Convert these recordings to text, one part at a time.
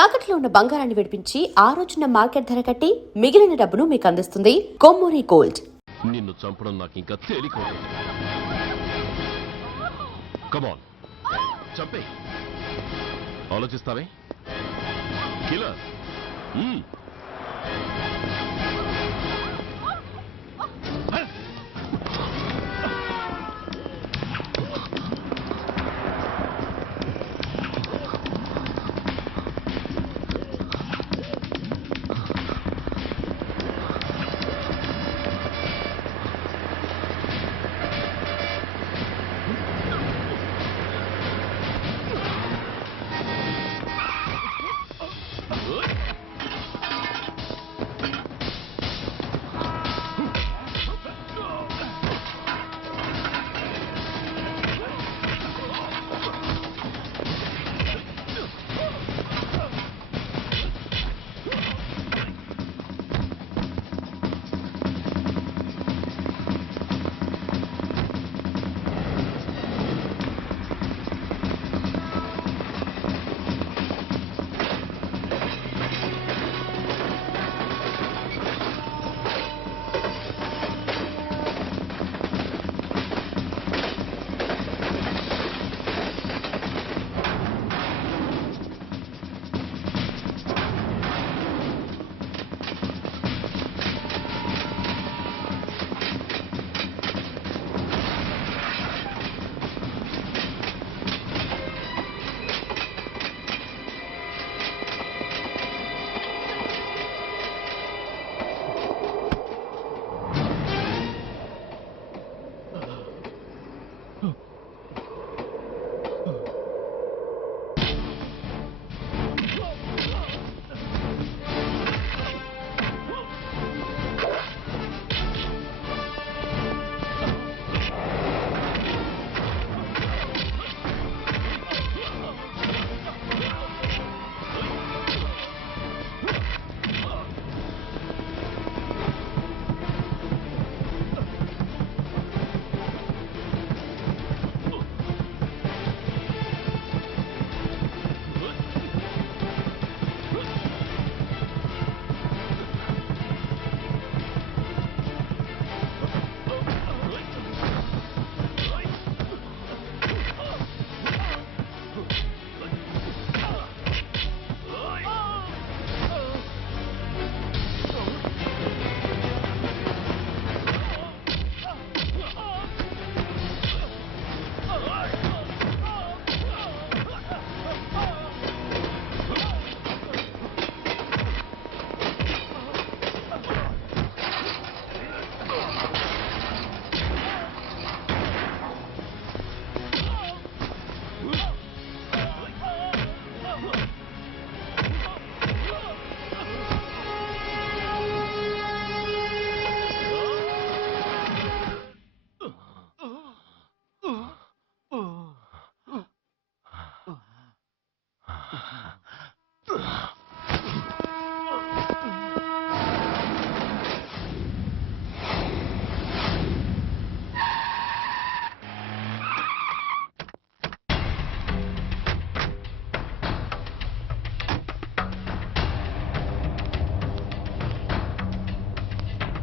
తాకట్లో ఉన్న బంగారాన్ని విడిపించి ఆ రోజున మార్కెట్ ధర కట్టి మిగిలిన డబ్బును మీకు అందిస్తుంది కొమ్మూరి గోల్డ్. నిన్ను చంపడం నాకు ఇంకా తేలికవుతుంది. కమాన్ చంపే. ఆలోచిస్తావే కిల్లర్.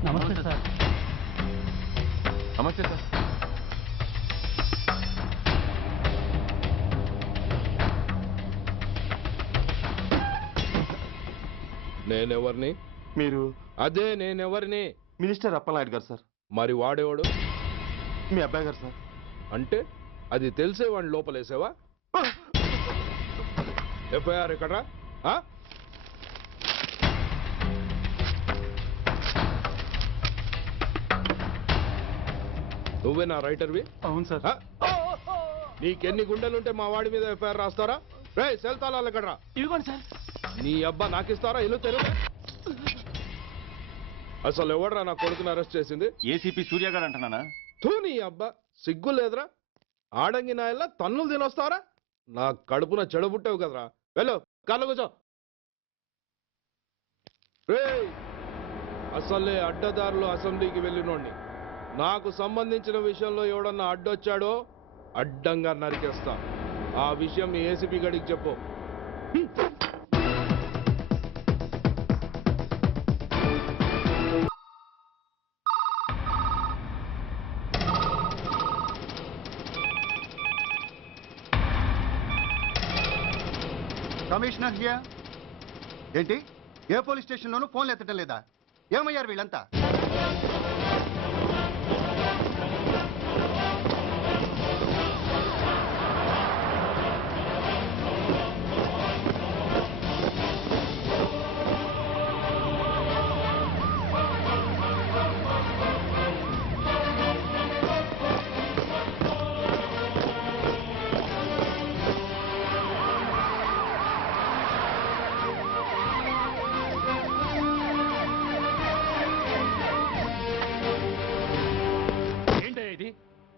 నమస్తే సార్. నమస్తే సార్. నేనెవరిని? మీరు అదే నేనెవరిని? మినిస్టర్ అప్పలనాయుడు గారు సార్. మరి వాడేవాడు? మీ అబ్బాయి గారు సార్. అంటే అది తెలిసే వాడిని లోపలేసావా? ఎఫ్ఐఆర్ ఎక్కడ్రా? నువ్వే నా రైటర్వి? అవును సార్. నీకెన్ని గుండెలుంటే మా వాడి మీద ఎఫ్ఐఆర్ రాస్తారా? రే సెల్ తాళాలు ఎక్కడ్రా? ఇవ్వండి సార్. నీ అబ్బా నాకిస్తారా? ఇల్లు తెరువు. అసలు ఎవడ్రా నా కొడుకుని అరెస్ట్ చేసింది? ఏసీపీ సూర్య గారు అంటున్నానా? తూ నీ అబ్బా సిగ్గు లేదురా? ఆడంగి నాయల్లా తన్నులు తినొస్తారా? నా కడుపున చెడబుట్టావు కదరా. వెళ్ళు కాళ్ళు కూర్చో. రే అసలే అడ్డదారులు అసెంబ్లీకి వెళ్ళినోడిని. నాకు సంబంధించిన విషయంలో ఎవడన్నా అడ్డొచ్చాడో అడ్డంగా నరికేస్తా. ఆ విషయం మీ ఏసీపీ గడికి చెప్పు. Commissioner here. ఏంటి, ఏ పోలీస్ స్టేషన్లోనూ ఫోన్లు ఎత్తడం లేదా? ఏమయ్యారు వీళ్ళంతా?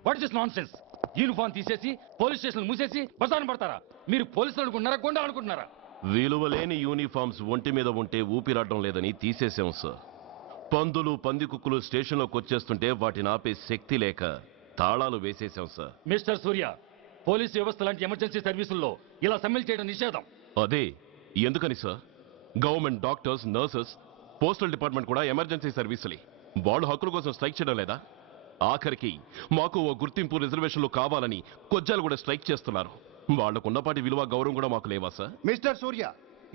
What is non sense? Uniform తీసేసి పోలీస్ స్టేషన్ మూసేసి బజార్ను పడతారా? మీరు పోలీసులు అనుకుంటున్నారా, గుండా అనుకుంటున్నారా? విలువలేని యూనిఫామ్స్ ఒంటి మీద ఉంటే ఊపిరాడడం లేదని తీసేసాం సార్. పందులు పందికుక్కులు స్టేషన్లోకి వచ్చేస్తుంటే వాటిని ఆపే శక్తి లేక తాళాలు వేసేసాం సార్. మిస్టర్ సూర్య, పోలీస్ వ్యవస్థ లాంటి ఎమర్జెన్సీ సర్వీసుల్లో ఇలా సమ్మెలు చేయడం నిషేధం. అదే ఎందుకని sir? Government doctors, nurses, postal department కూడా ఎమర్జెన్సీ సర్వీసులే. వాళ్ళు హక్కుల కోసం స్ట్రైక్ చేయడం లేదా? ఆఖరికి మాకు ఓ గుర్తింపు రిజర్వేషన్లు కావాలని కొజ్జాలు కూడా స్ట్రైక్ చేస్తున్నారు. వాళ్లకున్నపాటి విలువ గౌరవం కూడా మాకు లేవా sir? Mister Surya,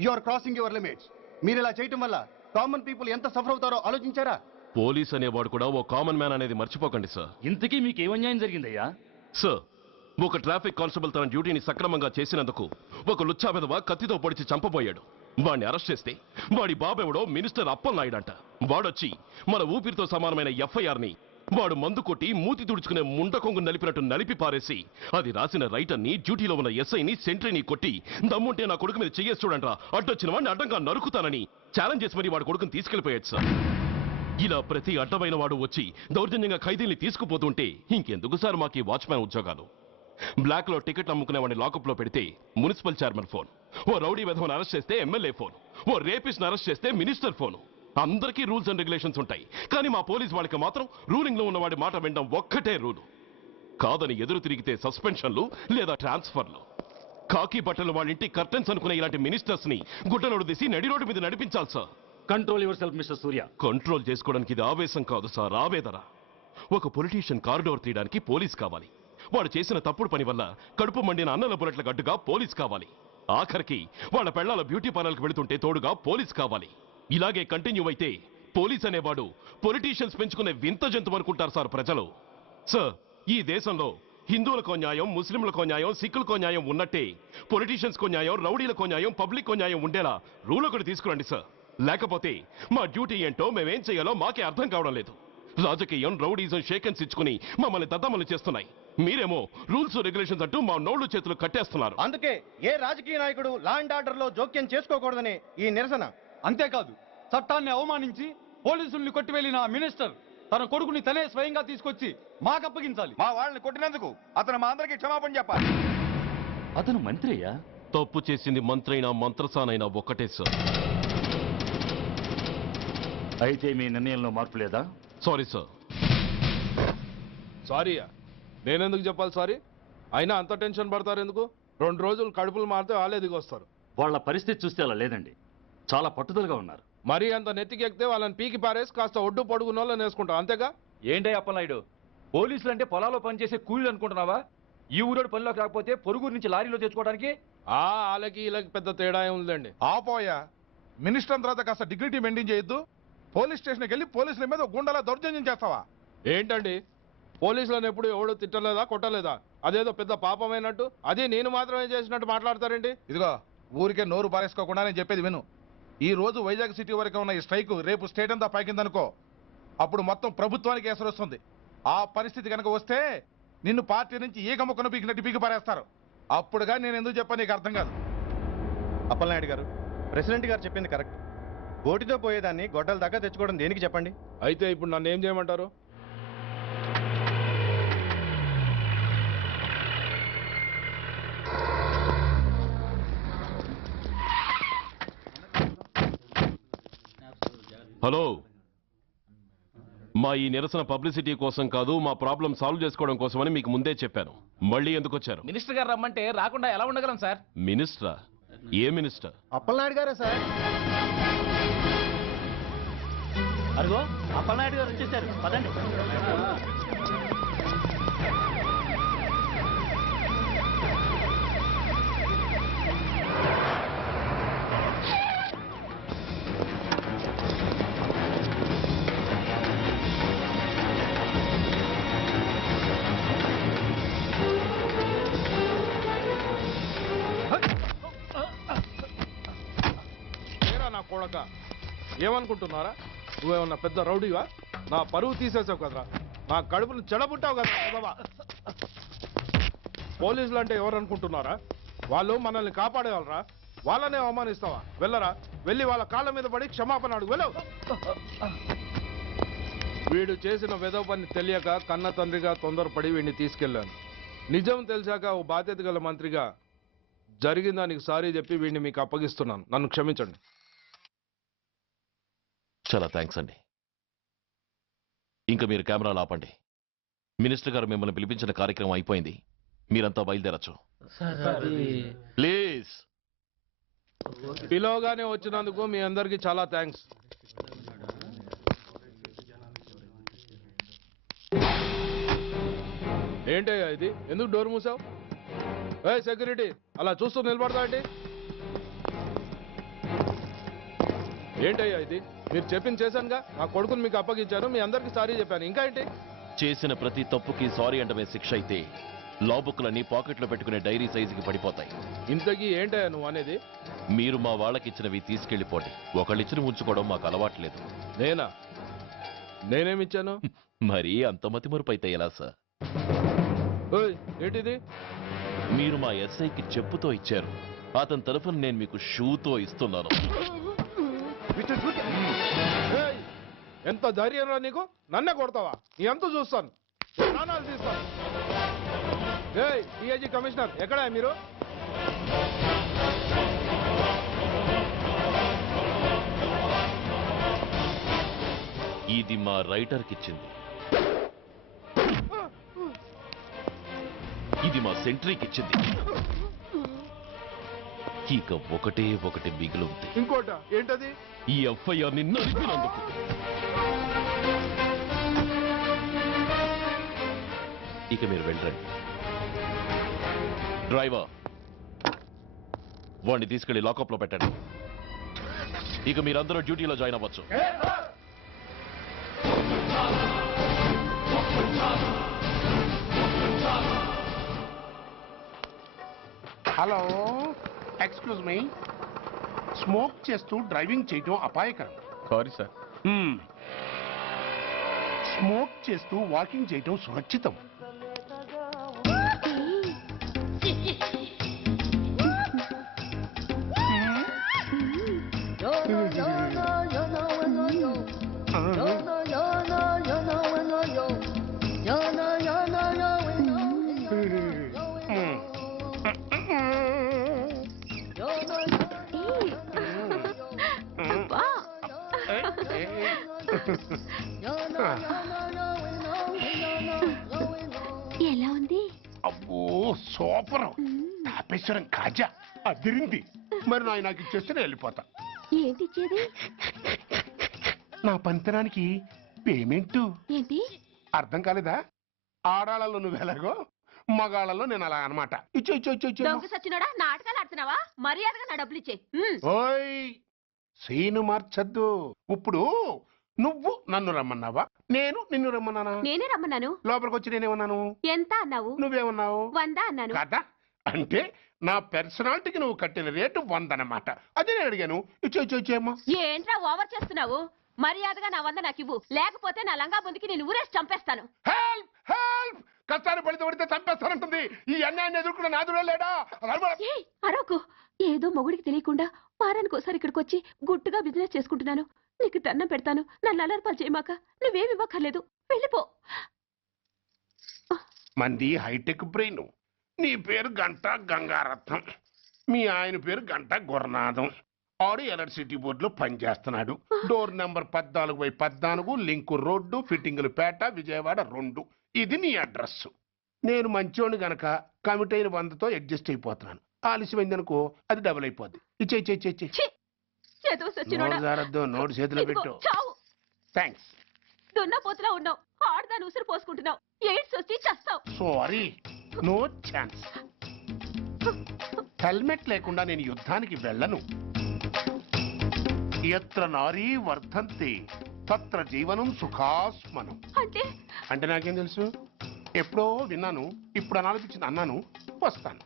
you are crossing your limits. మీరు ఇలా చేయటం వల్ల కామన్ పీపుల్ ఎంత సఫర్ అవుతారో ఆలోచించారా? పోలీస్ అనేవాడు కూడా ఓ కామన్ మ్యాన్ అనేది మర్చిపోకండి సార్. ఇంతకీ మీకు ఏమన్యాయం జరిగిందయ్యా? సార్, ఒక ట్రాఫిక్ కానిస్టేబుల్ తన డ్యూటీని సక్రమంగా చేసినందుకు ఒక లుచ్చా విధవ కత్తితో పొడిచి చంపబోయాడు. వాడిని అరెస్ట్ చేస్తే వాడి బాబెవడో మినిస్టర్ అప్పలనాయుడంట. వాడొచ్చి మన ఊపిరితో సమానమైన ఎఫ్ఐఆర్ని వాడు మందు కొట్టి మూతి తుడుచుకునే ముండకొంగు నలిపినట్టు నలిపి పారేసి అది రాసిన రైటర్ని, డ్యూటీలో ఉన్న ఎస్ఐని, సెంట్రీని కొట్టి దమ్ముంటే నా కొడుకు మీద చెయ్యేసి చూడంట్రా, అడ్డొచ్చిన వాడిని అడ్డంగా నరుకుతానని ఛాలెంజ్ చేసి మరి వాడి కొడుకుని తీసుకెళ్లిపోయాడు సార్. ఇలా ప్రతి అడ్డమైన వాడు వచ్చి దౌర్జన్యంగా ఖైదీల్ని తీసుకుపోతుంటే ఇంకెందుకు సార్ మాకు ఈ వాచ్మ్యాన్ ఉద్యోగాలు? బ్లాక్ లో టికెట్ అమ్ముకునే వాడిని లాకప్ లో పెడితే మున్సిపల్ చైర్మన్ ఫోన్, ఓ రౌడీ విధవను అరెస్ట్ చేస్తే ఎమ్మెల్యే ఫోన్, ఓ రేపిస్ట్ అరెస్ట్ చేస్తే మినిస్టర్ ఫోన్. అందరికీ రూల్స్ అండ్ రెగ్యులేషన్స్ ఉంటాయి, కానీ మా పోలీస్ వాళ్ళకి మాత్రం రూలింగ్ లో ఉన్న వాడి మాట వినడం ఒక్కటే రూలు. కాదని ఎదురు తిరిగితే సస్పెన్షన్లు లేదా ట్రాన్స్ఫర్లు. కాకి బట్టలు వాళ్ళ ఇంటి కర్టెన్స్ అనుకునే ఇలాంటి మినిస్టర్స్ ని గుడ్డలోడు తీసి నడి రోడ్డు మీద నడిపించాలి sir. Control your self mister Surya. Control చేసుకోవడానికి ఇది ఆవేశం కాదు సార్, ఆవేదన. ఒక పొలిటీషియన్ కారిడోర్ తీయడానికి పోలీస్ కావాలి. వాడు చేసిన తప్పుడు పని వల్ల కడుపు మండిన అన్నల బుల్లెట్ల గడ్డుగా పోలీస్ కావాలి. ఆఖరికి వాళ్ళ పెళ్లాల బ్యూటీ పార్లర్కి వెళుతుంటే తోడుగా పోలీస్ కావాలి. ఇలాగే కంటిన్యూ అయితే పోలీస్ అనేవాడు పొలిటీషియన్స్ పెంచుకునే వింత జంతువు అనుకుంటారు సార్ ప్రజలు. సార్, ఈ దేశంలో హిందువులకో న్యాయం, ముస్లింలకో న్యాయం, సిక్కులకో న్యాయం ఉన్నట్టే పొలిటీషియన్స్కో న్యాయం, రౌడీలకో న్యాయం, పబ్లిక్కో న్యాయం ఉండేలా రూల్ ఒకటి తీసుకురండి సార్. లేకపోతే మా డ్యూటీ ఏంటో మేమేం చేయాలో మాకే అర్థం కావడం లేదు. రాజకీయం, రౌడీజం షేకెన్స్ ఇచ్చుకుని మమ్మల్ని దద్దమలు చేస్తున్నాయి. మీరేమో రూల్స్ రెగ్యులేషన్స్ అంటూ మా నోళ్లు చేతులు కట్టేస్తున్నారు. అందుకే ఏ రాజకీయ నాయకుడు లా అండ్ ఆర్డర్ లో జోక్యం చేసుకోకూడదని ఈ నిరసన. అంతేకాదు, చట్టాన్ని అవమానించి పోలీసుల్ని కొట్టివెళ్లిన మినిస్టర్ తన కొడుకుని తనే స్వయంగా తీసుకొచ్చి మాకు అప్పగించాలి. మా వాళ్ళని కొట్టినందుకు అతను మా అందరికి క్షమాపణ చెప్పాలి. అతను మంత్రి అయ్యా. తప్పు చేసింది మంత్రైనా మంత్రసానైనా ఒక్కటే సార్. అయితే మీ నిర్ణయంలో మార్పు లేదా? Sorry sir. సారీయా? నేనెందుకు చెప్పాలి సారీ? అయినా అంత టెన్షన్ పడతారు ఎందుకు? 2 రోజులు కడుపులు మారితే వాళ్ళే దిగొస్తారు. వాళ్ళ పరిస్థితి చూస్తే అలా లేదండి, చాలా పట్టుదలగా ఉన్నారు. మరీ అంత నెత్తికి ఎక్కితే వాళ్ళని పీకి పారేసి కాస్త ఒడ్డు పొడుగున్న వాళ్ళని వేసుకుంటాం, అంతేగా? ఏంటే అప్పలనాయుడు, పోలీసులు అంటే పొలాల్లో పనిచేసే కూలీలు అనుకుంటున్నావా? ఈ ఊరోడు పనిలోకి రాకపోతే పొరుగురు నుంచి లారీలో తెచ్చుకోవడానికి వాళ్ళకి వీళ్ళకి పెద్ద తేడా ఉందండి. ఆపోయా, మినిస్టర్ తర్వాత కాస్త డిగ్నిటీ మెయింటైన్ చేయొద్దు. పోలీస్ స్టేషన్కి వెళ్ళి పోలీసుల మీద గుండాలా దౌర్జన్యం చేస్తావా? ఏంటండి, పోలీసులను ఎప్పుడు ఎవడు తిట్టలేదా, కొట్టలేదా? అదేదో పెద్ద పాపమైనట్టు, అది నేను మాత్రమే చేసినట్టు మాట్లాడతారేంటి? ఇదిగో, ఊరికే నోరు పారేసుకోకుండా నేను చెప్పేది విను. ఈ రోజు వైజాగ్ సిటీ వరకు ఉన్న ఈ స్ట్రైక్ రేపు స్టేట్ అంతా పైకిందనుకో, అప్పుడు మొత్తం ప్రభుత్వానికి ఎసరు వస్తుంది. ఆ పరిస్థితి కనుక వస్తే నిన్ను పార్టీ నుంచి ఈగ ముక్కను పీకినట్టు పీకి పారేస్తారు. అప్పుడుగా నేను ఎందుకు చెప్పాను నీకు అర్థం కాదు. అప్పలనాయుడు గారు, ప్రెసిడెంట్ గారు చెప్పింది కరెక్ట్. గోటితో పోయేదాన్ని గొడ్డల దాకా తెచ్చుకోవడం దేనికి చెప్పండి? అయితే ఇప్పుడు నన్ను ఏం చేయమంటారు? హలో, మా ఈ నిరసన పబ్లిసిటీ కోసం కాదు, మా ప్రాబ్లం సాల్వ్ చేసుకోవడం కోసమని మీకు ముందే చెప్పాను. మళ్ళీ ఎందుకు వచ్చారు? మినిస్టర్ గారు రమ్మంటే రాకుండా ఎలా ఉండగలం సార్? మినిస్టరా? ఏ మినిస్టర్? అప్పలనాయుడు గారే సార్. అదిగో అప్పలనాయుడు గారు వచ్చేసారు, పదండి. నా కొడక ఏమనుకుంటున్నారా? నువ్వేమన్నా పెద్ద రౌడీవా? నా పరువు తీసేసావు కదరా, నా కడుపును చెడబుట్టావు కదా బాబా. పోలీసులు అంటే ఎవరు అనుకుంటున్నారా? వాళ్ళు మనల్ని కాపాడేవాళ్ళరా, వాళ్ళనే అవమానిస్తావా? వెళ్ళరా, వెళ్ళి వాళ్ళ కాళ్ళ మీద పడి క్షమాపణ అడుగు, వెళ్ళవు. వీడు చేసిన వెధవ పని తెలియక కన్న తండ్రిగా తొందరపడి వీడిని తీసుకెళ్లాను. నిజం తెలిసాక ఓ బాధ్యత గల మంత్రిగా జరిగిన దానికి సారీ చెప్పి వీడిని మీకు అప్పగిస్తున్నాను. నన్ను క్షమించండి. చాలా థ్యాంక్స్ అండి. ఇంకా మీరు కెమెరాలు ఆపండి. మినిస్టర్ గారు మిమ్మల్ని పిలిపించిన కార్యక్రమం అయిపోయింది. మీరంతా బయలుదేరచ్చు ప్లీజ్. పిలవగానే వచ్చినందుకు మీ అందరికీ చాలా థ్యాంక్స్. ఏంటయ్యా ఇది? ఎందుకు డోర్ మూసావు? ఏ సెక్యూరిటీ, అలా చూస్తూ నిలబడతా అండి. ఏంటయ్యా ఇది? మీరు చెప్పింది చేశానుగా, నా కొడుకుని మీకు అప్పగించాను, మీ అందరికి సారీ చెప్పాను, ఇంకా ఏంటి? చేసిన ప్రతి తప్పుకి సారీ అంటమే శిక్ష అయితే లా బుక్లన్నీ పాకెట్లో పెట్టుకునే డైరీ సైజుకి పడిపోతాయి. ఇంతకీ ఏంటయ్యా నువ్వు అనేది? మీరు మా వాళ్ళకిచ్చినవి తీసుకెళ్లిపోండి. ఒకళ్ళిచ్చిన ఉంచుకోవడం మాకు అలవాట్లేదు. నేనా? నేనేమిచ్చాను? మరీ అంత మతిమరుపు అయితే ఎలా సార్? ఓయ్, ఏంటిది? మీరు మా ఎస్ఐకి చెప్పుతో ఇచ్చారు. అతని తరఫున నేను మీకు షూతో ఇస్తున్నాను. ఏయ్, ఎంత ధైర్యం రా నీకు? నన్నే కొడతావా? నీ ఎంత చూస్తాను, ప్రాణాలు తీస్తాను. ఏయ్ డిఐజీ కమిషనర్, ఎక్కడా మీరు? ఇది మా రైటర్కిచ్చింది, ఇది మా సెంట్రీకిచ్చింది. ఇక ఒకటే ఒకటి మిగిలింది. ఇంకోట ఏంటది? ఈ ఎఫ్ఐఆర్ ని నడిపినందుకు. ఇక మీరు వెళ్ళండి. డ్రైవర్, వాడిని తీసుకెళ్లి లాకప్ లో పెట్టండి. ఇక మీరందరూ డ్యూటీలో జాయిన్ అవ్వచ్చు. Hello, excuse me. స్మోక్ చేస్తూ డ్రైవింగ్ చేయటం అపాయకరం. Sorry sir. స్మోక్ చేస్తూ వాకింగ్ చేయటం సురక్షితం. ఎలా ఉంది? అబ్బో సూపర్. తాపేశ్వరం కాజా అదిరింది. మరి నాకు ఇచ్చేస్తే నేను వెళ్ళిపోతా. ఏంటి ఇచ్చేది? నా పంతనానికి పేమెంట్. ఏంటి అర్థం కాలేదా? ఆడాళ్ళలో నువ్వు ఎలాగో, మగాళ్ళలో నేను అలా అనమాట. ఇచ్చో ఇచ్చో ఇచ్చో ఇచ్చో. దొంగ సచ్చినోడా, నాటకాలు ఆడుతున్నావా? మర్యాదగా నా డబ్బులు ఇచ్చే. ఓయ్, సీను మార్చద్దు. ఇప్పుడు నువ్వు నన్ను రమ్మన్నావా, నేను నిన్ను రమ్మన్నానా? నేనే రమ్మన్నాను. లోపలికి వచ్చి నేనేమన్నాను? ఎంత అన్నావు? నువ్వేమన్నావు? 100 అన్నాను. కాదా? అంటే నా పర్సనాలిటీకి నువ్వు కట్టిన రేటు 100 అన్నమాట. అదే నేను అడిగాను. ఇచ్చో ఇచ్చో ఇచ్చేమ్మా. ఏంట్రా ఓవర్ చేస్తున్నావు? మర్యాదగా నా 100 నాకు ఇవ్వు, లేకపోతే నా లంగా బొందికి నేను ఊరేసి చంపేస్తాను. Help help. కష్టాన్ని పడితే చంపేస్తానంటుంది. ఈ అన్యాయాన్ని ఎదుర్కొన్న నాదుడే లేడా? ఏయ్, అరవకు. ఏదో మొగుడికి తెలియకుండా వారానికి ఒకసారి ఇక్కడికి వచ్చి గుట్టుగా బిజినెస్ చేసుకుంటున్నాను. నీకు దండం పెడతాను, నన్ను అలర్పాలు చేయమాక. నువ్వేమి ఇవ్వక్కర్లేదు, వెళ్ళిపో. మంది హైటెక్ బ్రెయిన్. నీ పేరు గంట గంగారత్నం, మీ ఆయన పేరు గంట గురునాథం. ఆడు ఎలక్ట్రిసిటీ బోర్డులో పనిచేస్తున్నాడు. డోర్ నెంబర్ 14/14, లింకు రోడ్డు, ఫిట్టింగులు పేట, విజయవాడ 2. ఇది నీ అడ్రస్. నేను మంచోని గనక కమిట్ అయిన 100తో అడ్జస్ట్ అయిపోతున్నాను. ఆలస్యమైందనుకో అది డబుల్ అయిపోద్ది. ఇచ్చే ఇచ్చే ఇచ్చే ఇచ్చే. నోటు జారద్దు, నోటు చేతిలో పెట్టు. థ్యాంక్స్. దున్నపోతులా ఉన్నావు, ఆడదాన్ని ఉసురు పోసుకుంటున్నావు. ఎయిడ్స్ వచ్చి చస్తావు. Sorry, no chance. హెల్మెట్ లేకుండా నేను యుద్ధానికి వెళ్ళను. ఎత్ర నారీ వర్ధంతి తత్ర జీవనం సుఖాస్మనం. అంటే నాకేం తెలుసు? ఎప్పుడో విన్నాను, ఇప్పుడు అనాలనిపించింది అన్నాను. వస్తాను.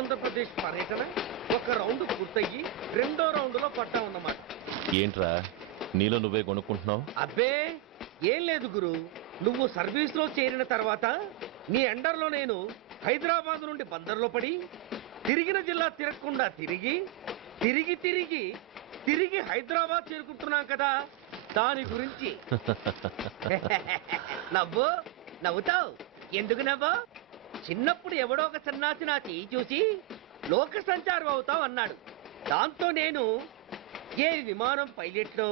ఆంధ్రప్రదేశ్ పర్యటన ఒక రౌండ్ పూర్తయ్యి రెండో రౌండ్ లో పడ్డామన్నమాట. ఏంట్రా నీలో నువ్వే కొనుక్కుంటున్నావు? అబ్బే ఏం లేదు గురు, నువ్వు సర్వీస్ లో చేరిన తర్వాత నీ అండర్లో నేను హైదరాబాద్ నుండి బందర్లో పడి తిరిగిన జిల్లా తిరగకుండా తిరిగి తిరిగి తిరిగి తిరిగి హైదరాబాద్ చేరుకుంటున్నాం కదా, దాని గురించి. నవ్వు నవ్వుతావు ఎందుకు నవ్వు? చిన్నప్పుడు ఎవడో ఒక సన్నాసి నా చేయి చూసి లోక సంచారం అవుతావు అన్నాడు. దాంతో నేను ఏ విమానం పైలట్లో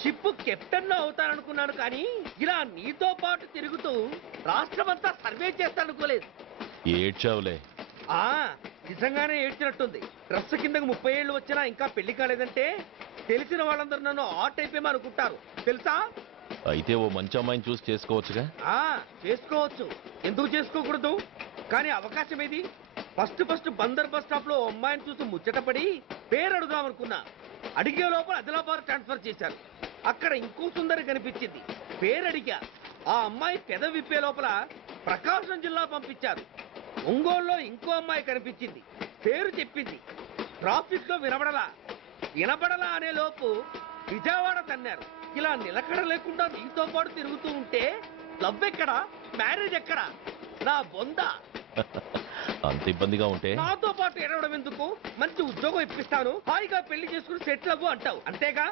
షిప్ కెప్టెన్ అవుతాననుకున్నాను, కానీ ఇలా నీతో పాటు తిరుగుతూ రాష్ట్రమంతా సర్వే చేస్తాననుకోలేదు. ఏడ్చావులే. నిజంగానే ఏడ్చినట్టుంది. డ్రెస్ కిందకు 30 ఏళ్ళు వచ్చినా ఇంకా పెళ్లి కాలేదంటే తెలిసిన వాళ్ళందరూ నన్ను ఆర్ట్ అయిపోయి అనుకుంటారు తెలుసా? అయితే ఓ మంచి అమ్మాయిని చూసి చేసుకోవచ్చుగా. చేసుకోవచ్చు, ఎందుకు చేసుకోకూడదు? కానీ అవకాశం ఏది? ఫస్ట్ బందర్ బస్ స్టాప్ లో అమ్మాయిని చూసి ముచ్చటపడి పేరు అడుగుదామనుకున్నా. అడిగే లోపల ఆదిలాబాద్ ట్రాన్స్ఫర్ చేశారు. అక్కడ ఇంకో సుందరి కనిపించింది, పేరు అడిగా. ఆ అమ్మాయి పెద విప్పే లోపల ప్రకాశం జిల్లా పంపించారు. ఒంగోలులో ఇంకో అమ్మాయి కనిపించింది, పేరు చెప్పింది. ట్రాఫిక్ లో వినబడలా అనే లోపు విజయవాడ తన్నారు. ఇలా నిలకడ లేకుండా నీతో పాటు తిరుగుతూ ఉంటే లవ్ ఎక్కడా, మ్యారేజ్ ఎక్కడా? నా బొంద. అంత ఇబ్బందిగా ఉంటే నాతో పాటు ఎడవడం ఎందుకు? మంచి ఉద్యోగం ఇప్పిస్తాను, హాయిగా పెళ్లి చేసుకుని సెటిల్ అవ్వు అంటావు అంతేగా.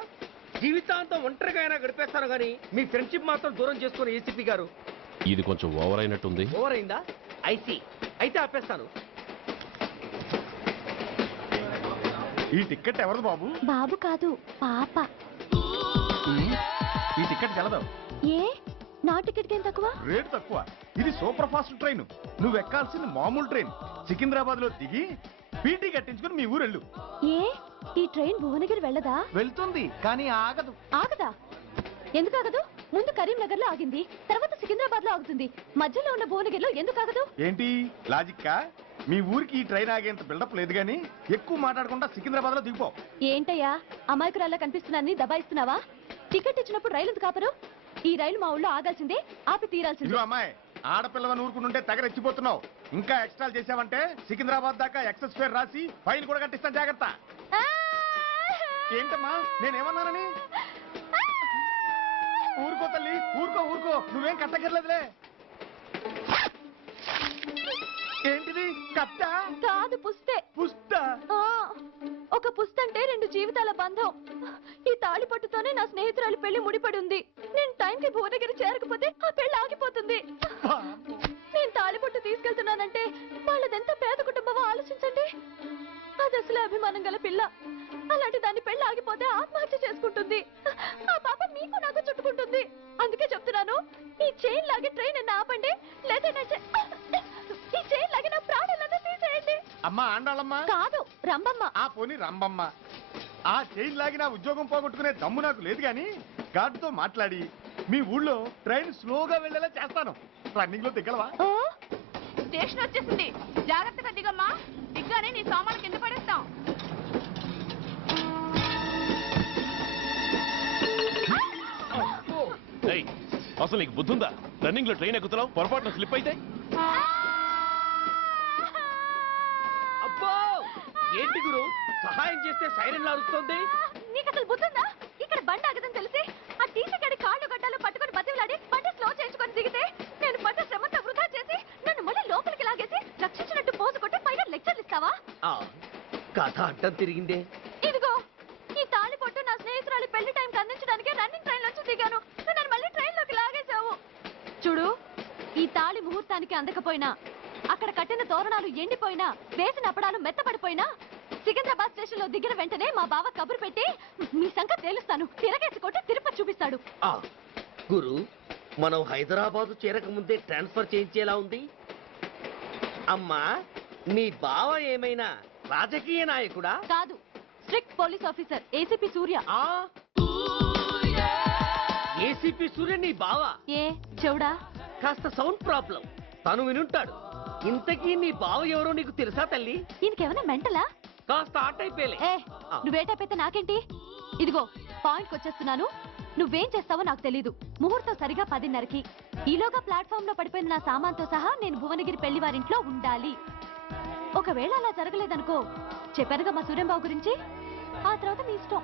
జీవితాంతం ఒంటరిగా అయినా గడిపేస్తాను, కానీ మీ ఫ్రెండ్షిప్ మాత్రం దూరం చేసుకుని ఏసీపీ గారు. ఇది కొంచెం ఓవర్ అయినట్టుంది. ఓవర్ అయిందా? ఐసీ, అయితే ఆపేస్తాను. ఈ టికెట్ ఎవరు బాబు? బాబు కాదు, పాప. ఈ టికెట్ తెలదు. ఏ నా టికెట్ ఏం తక్కువ? రేటు తక్కువ. ఇది సూపర్ ఫాస్ట్ ట్రైన్. నువ్వు ఎక్కాల్సింది మామూలు ట్రైన్. సికింద్రాబాద్ లో దిగి పీటీ కట్టించుకుని మీ ఊరెళ్ళు. ఏ ఈ ట్రైన్ భువనగిరి వెళ్ళదా? వెళ్తుంది, కానీ ఆగదు. ఆగదా? ఎందుకు ఆగదు? ముందు కరీంనగర్ లో ఆగింది, తర్వాత సికింద్రాబాద్ లో ఆగుతుంది. మధ్యలో ఉన్న భువనగిరిలో ఎందుకు ఆగదు? ఏంటి లాజిక్కా? మీ ఊరికి ఈ ట్రైన్ ఆగేంత బిల్డప్ లేదు, గానీ ఎక్కువ మాట్లాడకుండా సికింద్రాబాద్ లో దిగిపో. ఏంటయ్యా అమాయకురాల్లా కనిపిస్తున్నాన్ని దబాయిస్తున్నావా? టికెట్ ఇచ్చినప్పుడు రైలు ఎందుకు ఆపరు? ఈ రైలు మా ఊళ్ళో ఆగాల్సిందే, ఆపి తీరాల్సిందే. ఇదిగో అమ్మాయి, ఆడపిల్లవని ఊరుకుంటుంటే తగరెచ్చిపోతున్నావు. ఇంకా ఎక్స్ట్రా చేసావంటే సికింద్రాబాద్ దాకా ఎక్సెస్ ఫేర్ రాసి ఫైన్ కూడా కట్టిస్తాను, జాగ్రత్త. ఏంటమ్మా నేనేమన్నానని? ఊరుకో తల్లి, ఊరుకో, నువ్వేం కట్టగర్లేదులే. ఏంటిది? కట్ట కాదు, పుస్తే. పుస్తా? ఒక పుస్తంటే 2 జీవితాల బంధం. ఈ తాళి పట్టుతోనే నా స్నేహితురాలి పెళ్లి ముడిపడి ఉంది. నేను టైంకి భువనగిరి చేరకపోతే ఆ పెళ్లి ఆగిపోతుంది. నేను తాళి పట్టు తీసుకెళ్తున్నానంటే వాళ్ళదెంత పేద కుటుంబమో ఆలోచించండి. అది అసలు అభిమానం గల పిల్ల. అలాంటి దాని పెళ్లి ఆగిపోతే ఆత్మహత్య చేసుకుంటుంది. ఆ పాప మీకు నాకు చుట్టుకుంటుంది. అందుకే చెప్తున్నాను, ఈ చైన్ లాగి ట్రైన్ అన్న ఆపండి, లేదా ఈ చైన్ లాగి నా ప్రాణాలన్నా తీసేయండి. అమ్మా ఆండాళ్ళమ్మా కాదు, రంబమ్మ. ఆ పోని రంబమ్మ. ఆ చైన్ లాగి నా ఉద్యోగం పోగొట్టుకునే దమ్ము నాకు లేదు, గాని గార్డుతో మాట్లాడి మీ ఊళ్ళో ట్రైన్ స్లోగా వెళ్ళేలా చేస్తాను. రన్నింగ్ లో దిగలవా? స్టేషన్ వచ్చేసింది, జాగ్రత్తగా దిగమ్మా. దిగ్గానే నీ సామాను కింద పడేస్తాం. అసలు నీకు బుద్ధుందా? రన్నింగ్ లో ట్రైన్ ఎక్కుతున్నావు, పొరపాటున స్లిప్ అయితే? అబ్బో ఏంటి గురు, సహాయం చేస్తే సైరన్ అరుస్తోంది. నీకు అసలు బుద్ధుందా? ఇక్కడ బండి ఆగదని తెలిసి ఆ టీసీ గడి కాళ్ళు గడ్డాలు పట్టుకొని బతిలాడి బండి స్లో చేసుకొని దిగితే నేను పడ్డ శ్రమంతా వృధా చేసి నన్ను మళ్ళీ లోపలికి లాగేసి రక్షించినట్టు పోజు కొట్టి పైన లెక్చర్లు ఇస్తావా? కథ అడ్డం తిరిగిందే. ఇదిగో ఈ తాళి పొట్టు నా స్నేహితురాలి పెళ్లి టైంకి అందించడానికి రన్నింగ్ ట్రైన్ నుంచి దిగాను. నన్ను మళ్ళీ ట్రైన్ లోకి లాగేశావు. చూడు, ఈ తాళి ముహూర్తానికి అందకపోయినా, అక్కడ కట్టిన తోరణాలు ఎండిపోయినా, వేసిన అప్పడాలు మెత్తపడిపోయినా, సికింద్రాబాద్ స్టేషన్ లో దిగిన వెంటనే మా బావ కబురు పెట్టి మీ సంగతి తేలుస్తాను, తిరగేసి కొట్టి తిరుపతి చూపిస్తాడు. గురు, మనం హైదరాబాద్ చేరక ముందే ట్రాన్స్ఫర్ చేయించేలా ఉంది. అమ్మా, నీ బావ ఏమైనా రాజకీయ నాయకుడా? కాదు, స్ట్రిక్ట్ పోలీస్ ఆఫీసర్, ఏసీపీ సూర్య. ఏసీపీ సూర్య నీ బావ? ఏ చెవుడా? కాస్త సౌండ్ ప్రాబ్లం, తను వినుంటాడు. ఇంతకీ నీ బావ ఎవరో నీకు తెలుసా తల్లి? ఈయనకేమైనా మెంటలా? కాస్త ఆట అయిపోయలే. నువ్వేటైపోతే నాకేంటి? ఇదిగో పాయింట్కి వచ్చేస్తున్నాను. నువ్వేం చేస్తావో నాకు తెలీదు. ముహూర్తం సరిగా 10:30కి. ఈలోగా ప్లాట్ఫామ్ లో పడిపోయిన నా సామాన్తో సహా నేను భువనగిరి పెళ్లి వారింట్లో ఉండాలి. ఒకవేళ అలా జరగలేదనుకో, చెప్పానుగా మా సూర్యంబాబు గురించి, ఆ తర్వాత మీ ఇష్టం.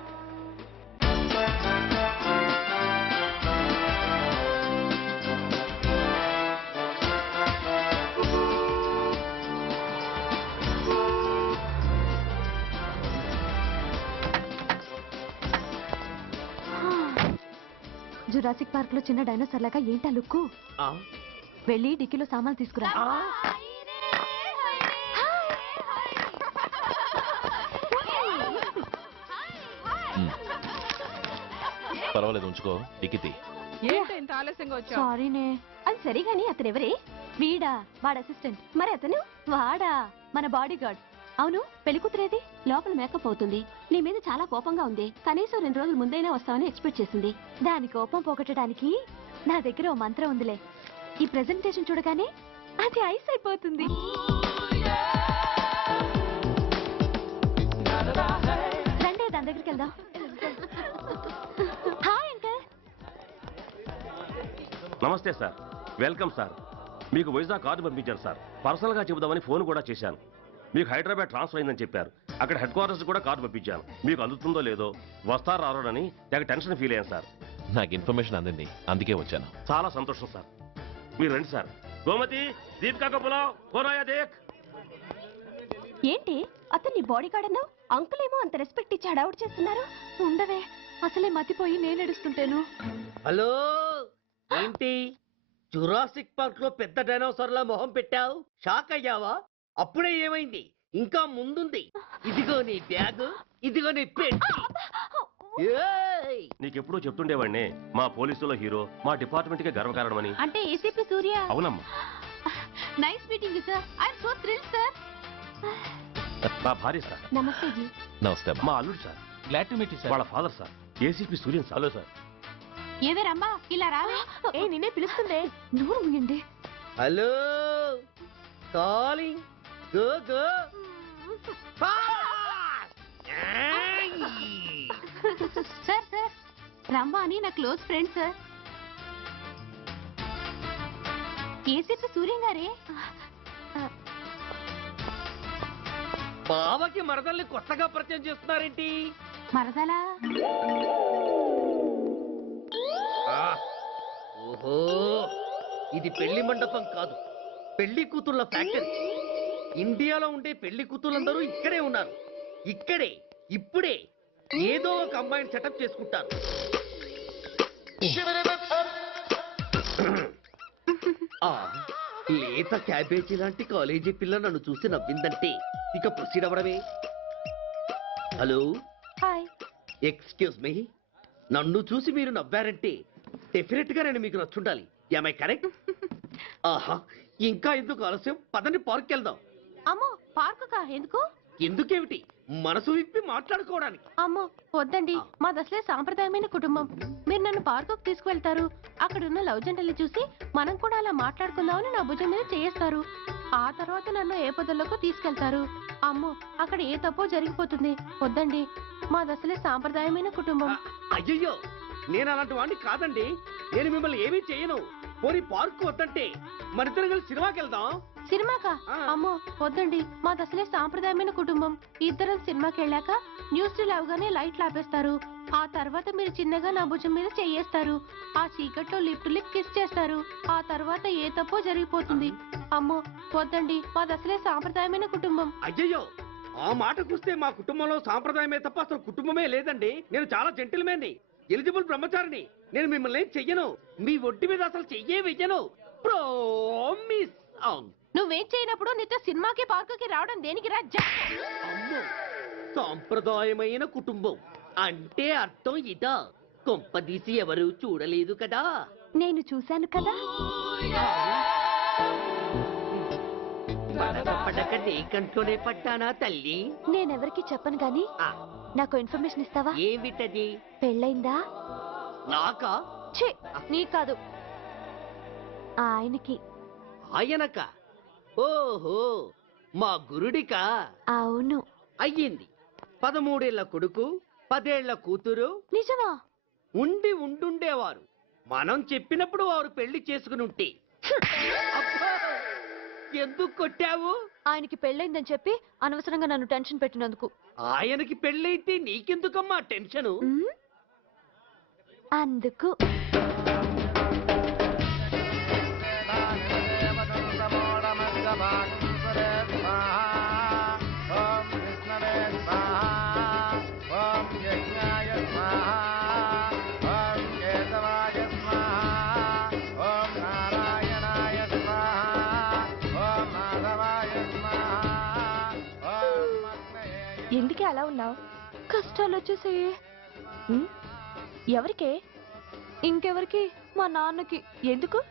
జురాసిక్ పార్క్ లో చిన్న డైనోసార్ లాగా ఏంటా లుక్కు? వెళ్ళి డిక్కీలో సామాన్లు తీసుకురా. పర్వాలేదు, ఉంచుకో. టికెట్ సారీనే. అది సరిగాని అతను ఎవరే? వీడా, వాడు అసిస్టెంట్. మరి అతను? వాడా, మన బాడీ గార్డ్. అవును, పెళ్లి కూతురేది? లోపల మేకప్ అవుతుంది. నీ మీద చాలా కోపంగా ఉంది. కనీసం 2 రోజుల ముందైనా వస్తావని ఎక్స్పెక్ట్ చేసింది. దాని కోపం పోగొట్టడానికి నా దగ్గర ఓ మంత్రం ఉందిలే. ఈ ప్రెజెంటేషన్ చూడగానే అది ఐస్ అయిపోతుంది. రండి, దాని దగ్గరికి వెళ్దాం. Hi uncle. నమస్తే సార్, వెల్కమ్ సార్. మీకు వైజాగ్ కార్డు పంపించారు సార్. పర్సనల్ గా చెబుదామని ఫోన్ కూడా చేశాను. మీకు హైదరాబాద్ ట్రాన్స్ఫర్ అయిందని చెప్పారు. అక్కడ హెడ్ క్వార్టర్స్ కూడా కార్డు పంపించాను. మీకు అందుతుందో లేదో, వస్తారో రారోనని తెగ టెన్షన్ ఫీల్ అయ్యాను సార్. నాకు ఇన్ఫర్మేషన్ అందింది, అందుకే వచ్చాను. చాలా సంతోషం సార్. మీరు రండి సార్. గోమతి, దీపికా కపులావ్, కోనాయా దేక్. ఏంటి అతన్ని బాడీ గార్డ్ అన్నావు? అంకుల్ ఏమో అంత రెస్పెక్ట్ ఇచ్చి హడావుడు చేస్తున్నారు. ఉండవే, అసలే మతిపోయి నేను ఎడుస్తుంటాను. హలో, ఏంటి జురాసిక్ పార్క్ లో పెద్ద డైనోసార్ లా మొహం పెట్టావు? షాక్ అయ్యావా? అప్పుడే ఏమైంది? ఇంకా ముందుంది. ఇదిగో నీ బ్యాగ్, ఇదిగో నీ పెట్టి. నీకెప్పుడూ చెప్తుండేవాడిని, మా పోలీసులో హీరో, మా డిపార్ట్మెంట్ కి గర్వకారణమని. అంటే ఏసీపీ సూర్య. అవునమ్మా. Nice meeting you sir. I am so thrilled sir. నా భార్య సార్. నమస్తే జీ. నమస్తే. మా అల్లుడు sir. Glad to meet you sir. వాళ్ళ father sir, ACP Suryan sir. Hello sir. ఏవేరమ్మా ఇలా రావే? ఏ నిన్నే పిలుస్తుందే. నోరు మూయండి. Hello, calling. Go go. Sir sir, రమ్మ అని నా close friend sir. ACP Suryam గారే. బావకి మరదల్ని కొత్తగా పరిచయం చేస్తున్నారేంటి? మరదలా? ఓహో, ఇది పెళ్లి మండపం కాదు, పెళ్లి కూతుళ్ళ ఫ్యాక్టరీ. ఇండియాలో ఉండే పెళ్లి కూతుళ్ళందరూ ఇక్కడే ఉన్నారు. ఇక్కడే ఇప్పుడే ఏదో ఒక అమ్మాయిని సెటప్ చేసుకుంటారు. లేత క్యాబేజీ లాంటి కాలేజీ పిల్ల నన్ను చూసి నవ్విందంటే ఇక ప్రొసీడ్ అవ్వడమే. Hello, hi. Excuse me. నన్ను చూసి మీరు నవ్వారంటే డెఫినెట్ గా నేను మీకు నచ్చుండాలి. Am I correct? ఆహా, ఇంకా ఎందుకు ఆలస్యం? పదండి, పార్క్ వెళ్దాం. అమ్మో, పార్కు కా? ఎందుకు? ఎందుకేమిటి, మనసు విప్పి మాట్లాడుకోవడానికి. అమ్మో వద్దండి, మాది అసలే సాంప్రదాయమైన కుటుంబం. మీరు నన్ను పార్కుకు తీసుకువెళ్తారు, అక్కడున్న లవ్ జంటలు చూసి మనం కూడా అలా మాట్లాడుకుందామని నా భుజం మీద చేస్తారు. ఆ తర్వాత నన్ను ఏ పొదల్లోకి తీసుకెళ్తారు. అమ్మో, అక్కడ ఏ తప్పో జరిగిపోతుంది. వద్దండి, మాది అసలే సాంప్రదాయమైన కుటుంబం. అయ్యయ్యో, నేను అలాంటి వాడిని కాదండి. నేను మిమ్మల్ని ఏమీ చేయను. పోనీ పార్క్ వద్దంటే మరిద్దరం కలిసి సినిమాకి వెళ్దాం. సినిమాకా? అమ్మో వద్దండి, మాది అసలే సాంప్రదాయమైన కుటుంబం. ఇద్దరం సినిమాకి వెళ్ళాక న్యూస్ అవగానే లైట్లు ఆపేస్తారు. ఆ తర్వాత మీరు చిన్నగా నా భుజం మీద చెయ్యేస్తారు. ఆ చీకట్లో లిప్ టు లిప్ కిస్ చేస్తారు. ఆ తర్వాత ఏ తప్పో జరిగిపోతుంది. అమ్మో వద్దండి, మాది అసలే సాంప్రదాయమైన కుటుంబం. అయ్యయ్యో, ఆ మాటకొస్తే మా కుటుంబంలో సాంప్రదాయమే తప్ప అసలు కుటుంబమే లేదండి. నేను చాలా జెంటిల్మెన్ని, ఎలిజిబుల్ బ్రహ్మచారిని. నేను మిమ్మల్ని ఏం చెయ్యను. మీ ఒంటి మీద అసలు చెయ్యే వెయ్యను. ప్రామిస్. నువ్వేం చేయనప్పుడు నీతో సినిమాకి పార్కుకి రావడం దేనికి రా? అమ్మో, సాంప్రదాయమైన కుటుంబం అంటే అర్థం ఇదా? కొంపదీసి ఎవరు చూడలేదు కదా? నేను చూశాను కదా. పడక నీ కంట్లోనే పడ్డానా తల్లి? నేనెవరికి చెప్పను గాని నాకు ఇన్ఫర్మేషన్ ఇస్తావా? ఏమిటది? పెళ్ళైందా? నాకా? ఛీ, నీ కాదు, ఆయనకి. ఆయనక? ఓహో, మా గురుడికా? అవును. అయ్యింది. 13 ఏళ్ల కొడుకు, 10 ఏళ్ల కూతురు. నిజమా? ఉండుండేవారు. మనం చెప్పినప్పుడు వారు పెళ్లి చేసుకుని ఉంటే. అబ్బా, ఎందుకు కొట్టావు? ఆయనకి పెళ్ళైందని చెప్పి అనవసరంగా నన్ను టెన్షన్ పెట్టినందుకు. ఆయనకి పెళ్ళైతే నీకెందుకమ్మా టెన్షను? అందుకు. ఎందుకే అలా ఉన్నావు? కష్టాలు వచ్చేసాయి. ఎవరికే? ఇంకెవరికి? మా నాన్నకి. ఎందుకు?